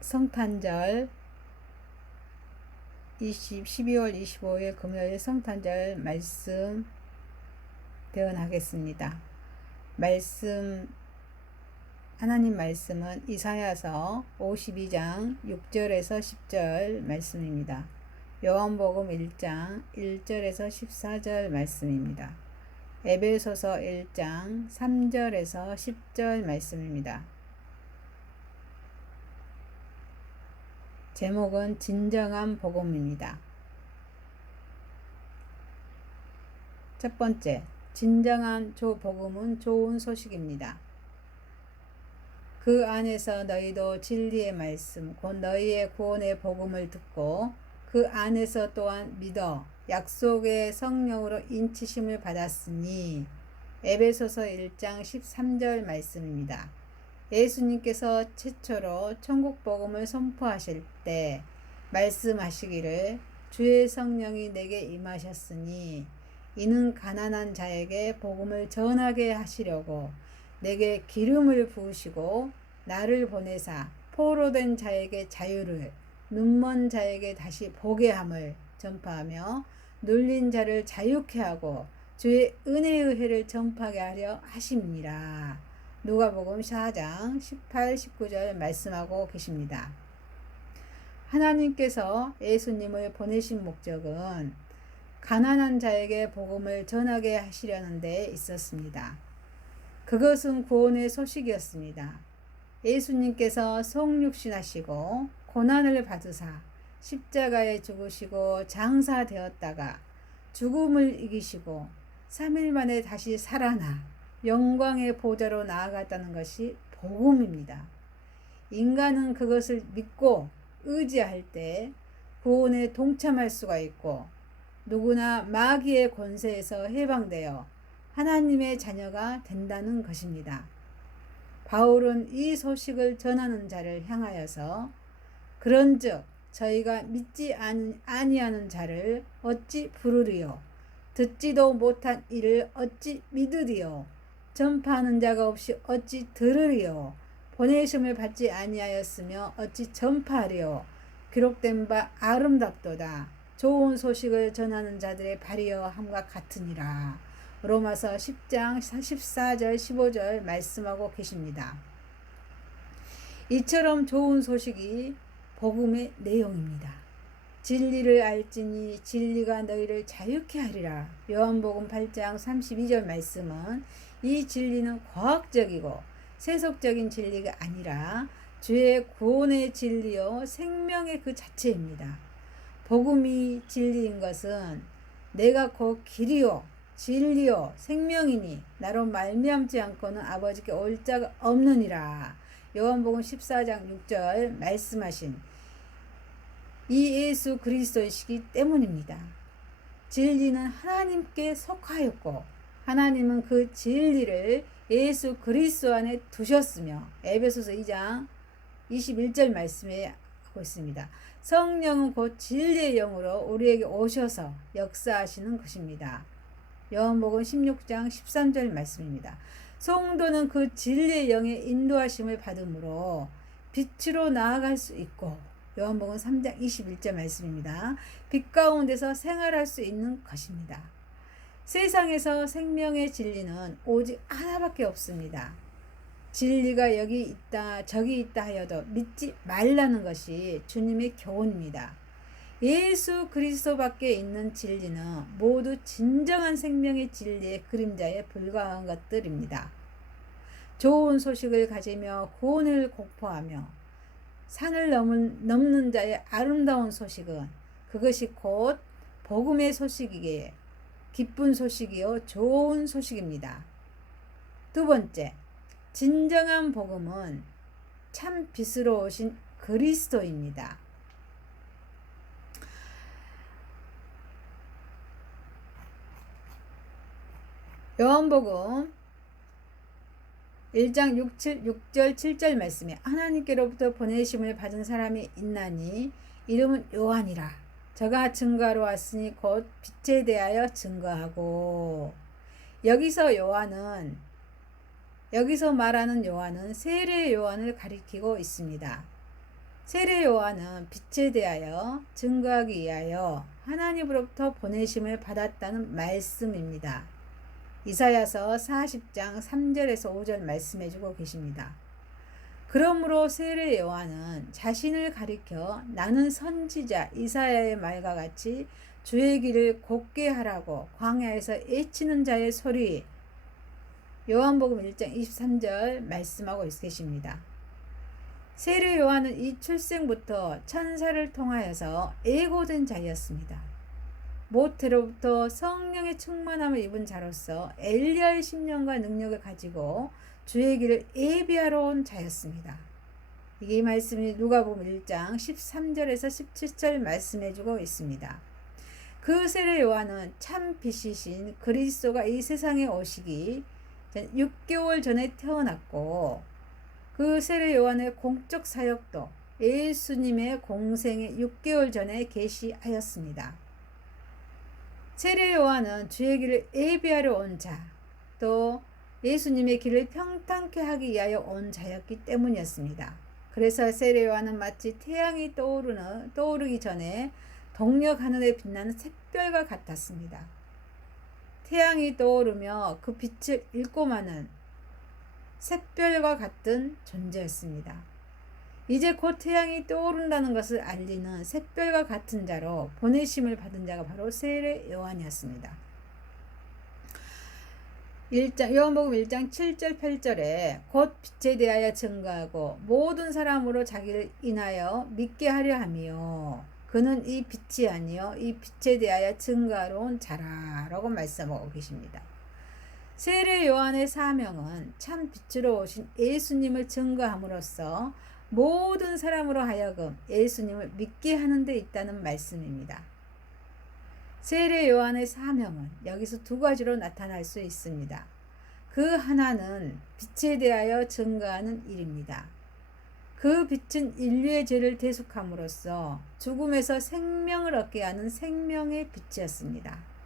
성탄절 12월 25일 금요일 성탄절 말씀 대언하겠습니다. 하나님 말씀은 이사야서 52장 6절에서 10절 말씀입니다. 요한복음 1장 1절에서 14절 말씀입니다. 에베소서 1장 3절에서 10절 말씀입니다. 제목은 진정한 복음입니다. 첫 번째, 진정한 복음은 좋은 소식입니다. 그 안에서 너희도 진리의 말씀, 곧 너희의 구원의 복음을 듣고 그 안에서 또한 믿어 약속의 성령으로 인치심을 받았으니 에베소서 1장 13절 말씀입니다. 예수님께서 최초로 천국 복음을 선포하실 때 말씀하시기를 주의 성령이 내게 임하셨으니 이는 가난한 자에게 복음을 전하게 하시려고 내게 기름을 부으시고 나를 보내사 포로된 자에게 자유를 눈먼 자에게 다시 보게 함을 전파하며 눌린 자를 자유케 하고 주의 은혜의 해를 전파하게 하려 하심이니라. 누가복음 4장 18, 19절 말씀하고 계십니다. 하나님께서 예수님을 보내신 목적은 가난한 자에게 복음을 전하게 하시려는 데 있었습니다. 그것은 구원의 소식이었습니다. 예수님께서 성육신하시고 고난을 받으사 십자가에 죽으시고 장사되었다가 죽음을 이기시고 3일 만에 다시 살아나 영광의 보좌로 나아갔다는 것이 복음입니다. 인간은 그것을 믿고 의지할 때 구원에 동참할 수가 있고 누구나 마귀의 권세에서 해방되어 하나님의 자녀가 된다는 것입니다. 바울은 이 소식을 전하는 자를 향하여서 그런즉 저희가 믿지 아니하는 자를 어찌 부르리요? 듣지도 못한 이를 어찌 믿으리요? 전파하는 자가 없이 어찌 들으리요? 보내심을 받지 아니하였으며 어찌 전파하리요? 기록된 바 아름답도다. 좋은 소식을 전하는 자들의 발이여 함과 같으니라. 로마서 10장 14절 15절 말씀하고 계십니다. 이처럼 좋은 소식이 복음의 내용입니다. 진리를 알지니 진리가 너희를 자유케 하리라. 요한복음 8장 32절 말씀은 이 진리는 과학적이고 세속적인 진리가 아니라 주의 구원의 진리요 생명의 그 자체입니다. 복음이 진리인 것은 내가 곧 길이요 진리요 생명이니 나로 말미암지 않고는 아버지께 올 자가 없느니라. 요한복음 14장 6절 말씀하신 이 예수 그리스도이시기 때문입니다. 진리는 하나님께 속하였고 하나님은 그 진리를 예수 그리스도 안에 두셨으며 에베소서 2장 21절 말씀에 하고 있습니다. 성령은 곧 진리의 영으로 우리에게 오셔서 역사하시는 것입니다. 요한복음 16장 13절 말씀입니다. 성도는 그 진리의 영의 인도하심을 받음으로 빛으로 나아갈 수 있고 요한복음 3장 21절 말씀입니다. 빛 가운데서 생활할 수 있는 것입니다. 세상에서 생명의 진리는 오직 하나밖에 없습니다. 진리가 여기 있다 저기 있다 하여도 믿지 말라는 것이 주님의 교훈입니다. 예수 그리스도밖에 있는 진리는 모두 진정한 생명의 진리의 그림자에 불과한 것들입니다. 좋은 소식을 가지며 구원을 공포하며 산을 넘는 자의 아름다운 소식은 그것이 곧 복음의 소식이기에 기쁜 소식이요 좋은 소식입니다. 두 번째, 진정한 복음은 참 빛으로 오신 그리스도입니다. 요한복음 1장 6절 7절 말씀에 하나님께로부터 보내심을 받은 사람이 있나니 이름은 요한이라. 저가 증거하러 왔으니 곧 빛에 대하여 증거하고. 여기서 말하는 요한은 세례 요한을 가리키고 있습니다. 세례 요한은 빛에 대하여 증거하기 위하여 하나님으로부터 보내심을 받았다는 말씀입니다. 이사야서 40장 3절에서 5절 말씀해주고 계십니다. 그러므로 세례 요한은 자신을 가리켜 나는 선지자 이사야의 말과 같이 주의 길을 곧게 하라고 광야에서 애치는 자의 소리, 요한복음 1장 23절 말씀하고 계십니다. 세례 요한은 이 출생부터 천사를 통하여서 예고된 자였습니다. 모태로부터 성령의 충만함을 입은 자로서 엘리야의 심령과 능력을 가지고 주의 길을 예비하러 온 자였습니다. 이 말씀이 누가복음 1장 13절에서 17절 말씀해주고 있습니다. 그 세례 요한은 참 빛이신 그리스도가 이 세상에 오시기 6개월 전에 태어났고, 그 세례 요한의 공적 사역도 예수님의 공생의 6개월 전에 계시하였습니다. 세례 요한은 주의 길을 예비하러 온 자, 또 예수님의 길을 평탄케 하기 위하여 온 자였기 때문이었습니다. 그래서 세례 요한은 마치 태양이 떠오르기 전에 동력 하늘에 빛나는 샛별과 같았습니다. 태양이 떠오르며 그 빛을 잃고마는 샛별과 같은 존재였습니다. 이제 곧 태양이 떠오른다는 것을 알리는 샛별과 같은 자로 보내심을 받은 자가 바로 세례 요한이었습니다. 요한복음 1장 7절 8절에 곧 빛에 대하여 증거하고 모든 사람으로 자기를 인하여 믿게 하려 하며 그는 이 빛이 아니요 이 빛에 대하여 증거하러 온 자라라고 말씀하고 계십니다. 세례 요한의 사명은 참 빛으로 오신 예수님을 증거함으로써 모든 사람으로 하여금 예수님을 믿게 하는 데 있다는 말씀입니다. 세례 요한의 사명은 여기서 두 가지로 나타날 수 있습니다. 그 하나는 빛에 대하여 증거하는 일입니다. 그 빛은 인류의 죄를 대속함으로써 죽음에서 생명을 얻게 하는 생명의 빛이었습니다.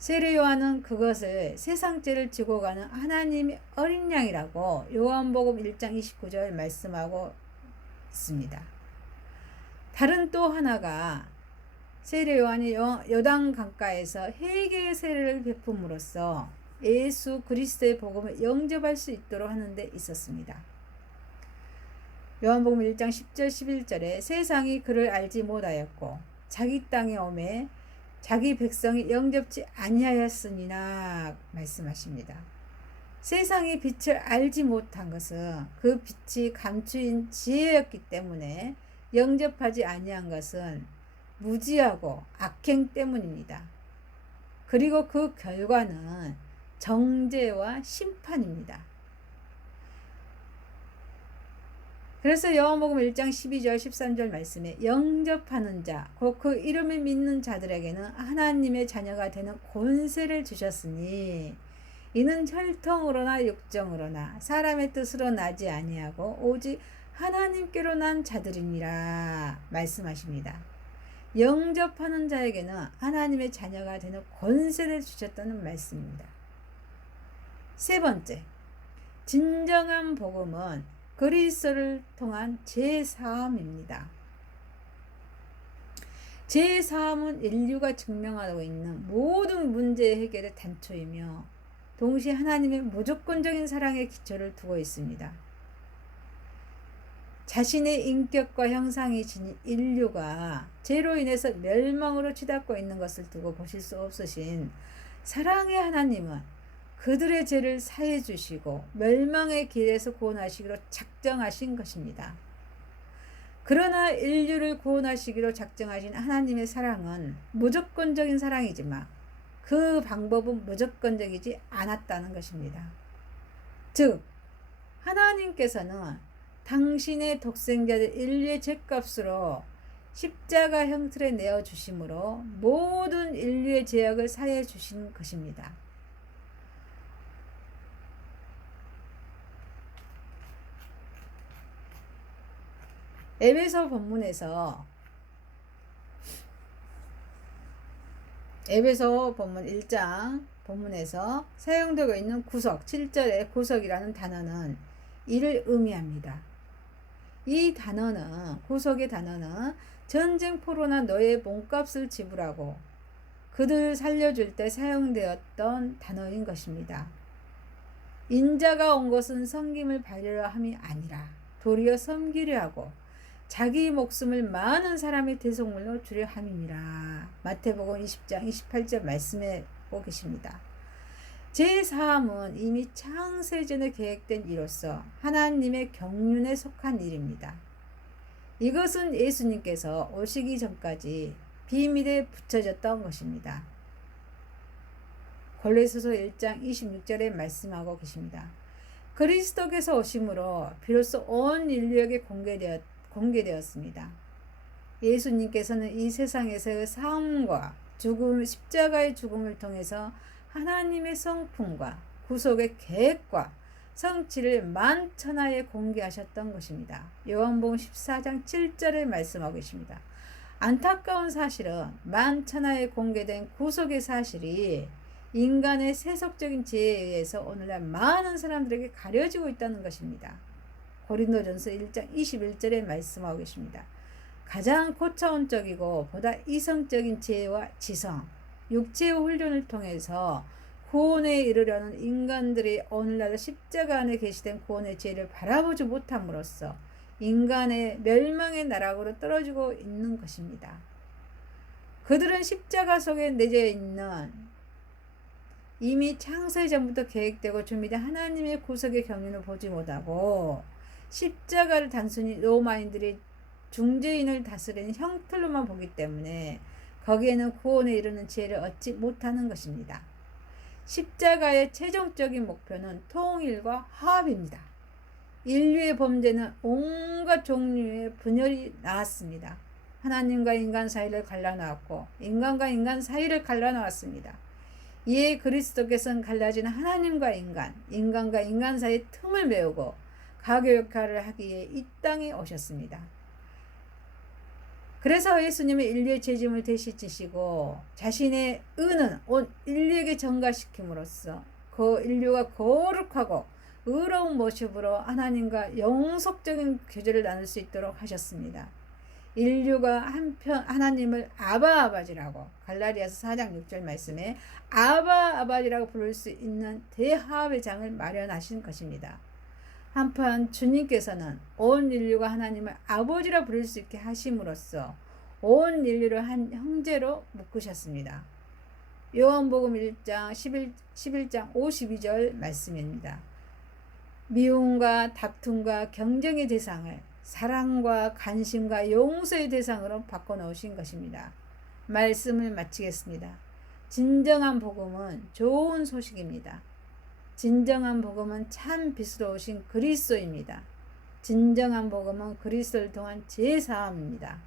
세례 요한은 그것을 세상 죄를 지고 가는 하나님의 어린 양이라고 요한복음 1장 29절 말씀하고 있습니다. 다른 또 하나가 세례 요한이 요단 강가에서 회개의 세례를 베품으로써 예수 그리스도의 복음을 영접할 수 있도록 하는 데 있었습니다. 요한복음 1장 10절 11절에 세상이 그를 알지 못하였고 자기 땅에 오매 자기 백성이 영접지 아니하였으니나 말씀하십니다. 세상이 빛을 알지 못한 것은 그 빛이 감추인 지혜였기 때문에 영접하지 아니한 것은 무지하고 악행 때문입니다. 그리고 그 결과는 정죄와 심판입니다. 그래서 요한복음 1장 12절 13절 말씀에 영접하는 자, 곧 그 이름을 믿는 자들에게는 하나님의 자녀가 되는 권세를 주셨으니 이는 혈통으로나 육정으로나 사람의 뜻으로 나지 아니하고 오직 하나님께로 난 자들이니라 말씀하십니다. 영접하는 자에게는 하나님의 자녀가 되는 권세를 주셨다는 말씀입니다. 세 번째, 진정한 복음은 그리스도를 통한 죄사함입니다. 죄사함은 인류가 증명하고 있는 모든 문제 해결의 단초이며 동시에 하나님의 무조건적인 사랑의 기초를 두고 있습니다. 자신의 인격과 형상이 지닌 인류가 죄로 인해서 멸망으로 치닫고 있는 것을 두고 보실 수 없으신 사랑의 하나님은 그들의 죄를 사해 주시고 멸망의 길에서 구원하시기로 작정하신 것입니다. 그러나 인류를 구원하시기로 작정하신 하나님의 사랑은 무조건적인 사랑이지만 그 방법은 무조건적이지 않았다는 것입니다. 즉 하나님께서는 당신의 독생자들 인류의 죄값으로 십자가 형틀에 내어 주심으로 모든 인류의 죄악을 사해 주신 것입니다. 에베소 본문에서 에베소 본문 1장 본문에서 사용되고 있는 구석 7절의 구석이라는 단어는 이를 의미합니다. 이 단어는 구속의 단어는 전쟁포로나 너의 몸값을 지불하고 그들 살려줄 때 사용되었던 단어인 것입니다. 인자가 온 것은 섬김을 받으려 함이 아니라 도리어 섬기려 하고 자기 목숨을 많은 사람의 대속물로 주려 함이니라. 마태복음 20장 28절 말씀해 보고 계십니다. 제4함은 이미 창세전에 계획된 이로써 하나님의 경륜에 속한 일입니다. 이것은 예수님께서 오시기 전까지 비밀에 붙여졌던 것입니다. 골로새서 1장 26절에 말씀하고 계십니다. 그리스도께서 오심으로 비로소 온 인류에게 공개되었습니다. 예수님께서는 이 세상에서의 삶과 죽음, 십자가의 죽음을 통해서 하나님의 성품과 구속의 계획과 성취를 만천하에 공개하셨던 것입니다. 요한복음 14장 7절에 말씀하고 계십니다. 안타까운 사실은 만천하에 공개된 구속의 사실이 인간의 세속적인 지혜에 의해서 오늘날 많은 사람들에게 가려지고 있다는 것입니다. 고린도전서 1장 21절에 말씀하고 계십니다. 가장 고차원적이고 보다 이성적인 지혜와 지성, 육체의 훈련을 통해서 구원에 이르려는 인간들이 오늘날 십자가 안에 계시된 구원의 지혜를 바라보지 못함으로써 인간의 멸망의 나락으로 떨어지고 있는 것입니다. 그들은 십자가 속에 내져 있는 이미 창세 전부터 계획되고 준비된 하나님의 구속의 경륜을 보지 못하고 십자가를 단순히 로마인들이 중재인을 다스리는 형틀로만 보기 때문에 거기에는 구원에 이르는 지혜를 얻지 못하는 것입니다. 십자가의 최종적인 목표는 통일과 화합입니다. 인류의 범죄는 온갖 종류의 분열이 나왔습니다. 하나님과 인간 사이를 갈라놓았고 인간과 인간 사이를 갈라놓았습니다. 이에 그리스도께서는 갈라진 하나님과 인간, 인간과 인간 사이의 틈을 메우고 가교 역할을 하기 위해 이 땅에 오셨습니다. 그래서 예수님은 인류의 죄짐을 대신 지시고 자신의 은은 온 인류에게 전가시킴으로써 그 인류가 거룩하고 의로운 모습으로 하나님과 영속적인 교제를 나눌 수 있도록 하셨습니다. 인류가 한편 하나님을 아바 아버지라고 갈라디아서 4장 6절 말씀에 아바 아버지라고 부를 수 있는 대화합의 장을 마련하신 것입니다. 한편 주님께서는 온 인류가 하나님을 아버지라 부를 수 있게 하심으로써 온 인류를 한 형제로 묶으셨습니다. 요한복음 1장 11장 52절 말씀입니다. 미움과 다툼과 경쟁의 대상을 사랑과 관심과 용서의 대상으로 바꿔놓으신 것입니다. 말씀을 마치겠습니다. 진정한 복음은 좋은 소식입니다. 진정한 복음은 참 빛으로 오신 그리스도입니다. 진정한 복음은 그리스도를 통한 제사함입니다.